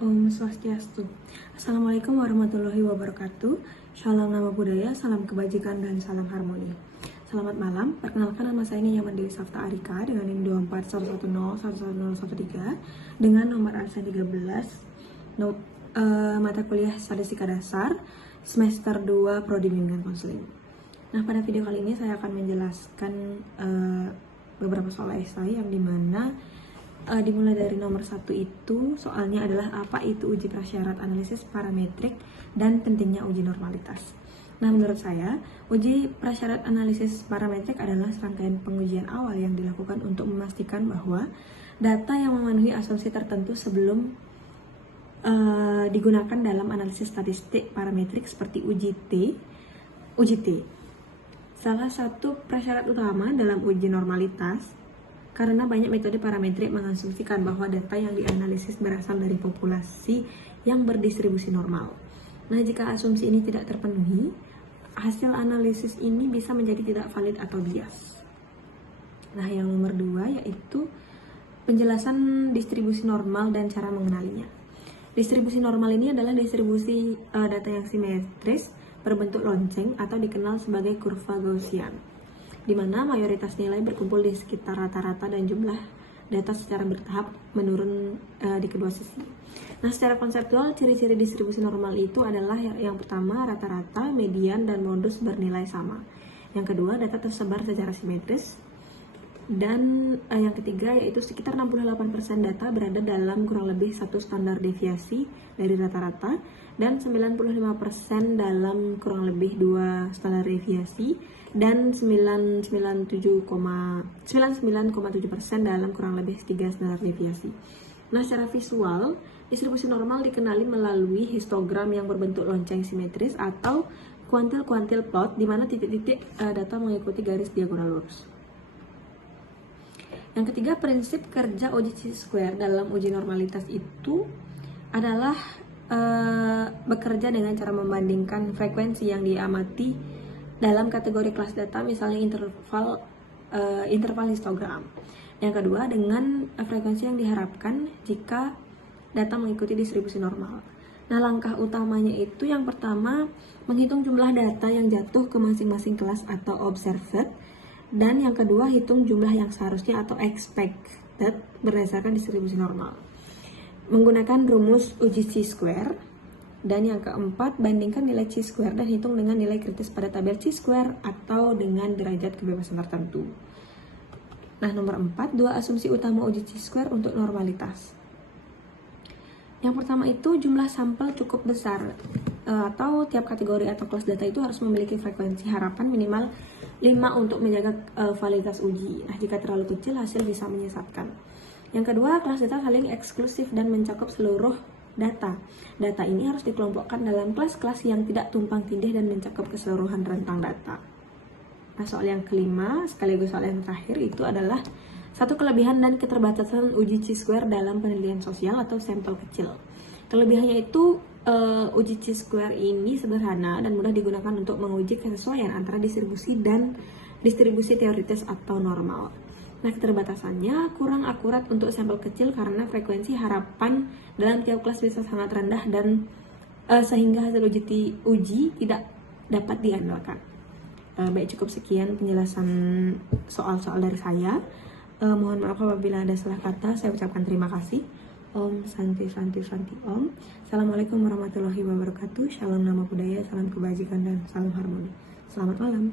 Om Swastiastu. Assalamualaikum warahmatullahi wabarakatuh. Shalom nama budaya, salam kebajikan dan salam harmoni. Selamat malam, perkenalkan nama saya Nyaman Dewi Safta Arika dengan NIM 241101113 dengan nomor absen 13 mata kuliah Statistika Dasar semester 2 Prodi Bimbingan Konseling. Nah, pada video kali ini saya akan menjelaskan beberapa soal esai yang dimana dimulai dari nomor 1 itu soalnya adalah apa itu uji prasyarat analisis parametrik dan pentingnya uji normalitas. Nah, menurut saya, uji prasyarat analisis parametrik adalah serangkaian pengujian awal yang dilakukan untuk memastikan bahwa data yang memenuhi asumsi tertentu sebelum digunakan dalam analisis statistik parametrik seperti uji T. Salah satu prasyarat utama dalam uji normalitas karena banyak metode parametrik mengasumsikan bahwa data yang dianalisis berasal dari populasi yang berdistribusi normal. Nah, jika asumsi ini tidak terpenuhi, hasil analisis ini bisa menjadi tidak valid atau bias. Nah, yang nomor 2 yaitu penjelasan distribusi normal dan cara mengenalinya. Distribusi normal ini adalah distribusi data yang simetris berbentuk lonceng atau dikenal sebagai kurva Gaussian, di mana mayoritas nilai berkumpul di sekitar rata-rata dan jumlah data secara bertahap menurun di kedua sisi. Nah, secara konseptual, ciri-ciri distribusi normal itu adalah yang pertama, rata-rata, median, dan modus bernilai sama. Yang kedua, data tersebar secara simetris. Dan yang ketiga, yaitu sekitar 68% data berada dalam kurang lebih satu standar deviasi dari rata-rata, dan 95% dalam kurang lebih 2 standar deviasi, dan 99,7% dalam kurang lebih 3 standar deviasi. Nah, secara visual, distribusi normal dikenali melalui histogram yang berbentuk lonceng simetris atau kuantil-kuantil plot di mana titik-titik data mengikuti garis diagonal lurus. Yang ketiga, prinsip kerja uji chi-square dalam uji normalitas itu adalah bekerja dengan cara membandingkan frekuensi yang diamati dalam kategori kelas data, misalnya interval histogram. Yang kedua, dengan frekuensi yang diharapkan jika data mengikuti distribusi normal. Nah, langkah utamanya itu yang pertama, menghitung jumlah data yang jatuh ke masing-masing kelas atau observed. Dan yang kedua, hitung jumlah yang seharusnya atau expected berdasarkan distribusi normal menggunakan rumus uji chi-square. Dan yang keempat, bandingkan nilai chi-square dan hitung dengan nilai kritis pada tabel chi-square atau dengan derajat kebebasan tertentu. Nah, nomor 4, 2 asumsi utama uji chi-square untuk normalitas. Yang pertama itu jumlah sampel cukup besar, atau tiap kategori atau kelas data itu harus memiliki frekuensi harapan minimal 5 untuk menjaga validitas uji. Nah, jika terlalu kecil, hasil bisa menyesatkan. Yang kedua, kelas data saling eksklusif dan mencakup seluruh data. Data ini harus dikelompokkan dalam kelas-kelas yang tidak tumpang tindih dan mencakup keseluruhan rentang data. Nah, soal yang kelima, sekaligus soal yang terakhir, itu adalah satu kelebihan dan keterbatasan uji chi-square dalam penelitian sosial atau sampel kecil. Kelebihannya itu uji chi-square ini sederhana dan mudah digunakan untuk menguji kesesuaian antara distribusi dan distribusi teoritis atau normal. Nah, keterbatasannya kurang akurat untuk sampel kecil karena frekuensi harapan dalam tiap kelas bisa sangat rendah dan sehingga hasil uji tidak dapat diandalkan. Baik, cukup sekian penjelasan soal-soal dari saya. Mohon maaf apabila ada salah kata. Saya ucapkan terima kasih. Om Santi Santi Santi Om. Assalamualaikum warahmatullahi wabarakatuh. Shalom nama budaya, salam kebajikan dan salam harmoni. Selamat malam.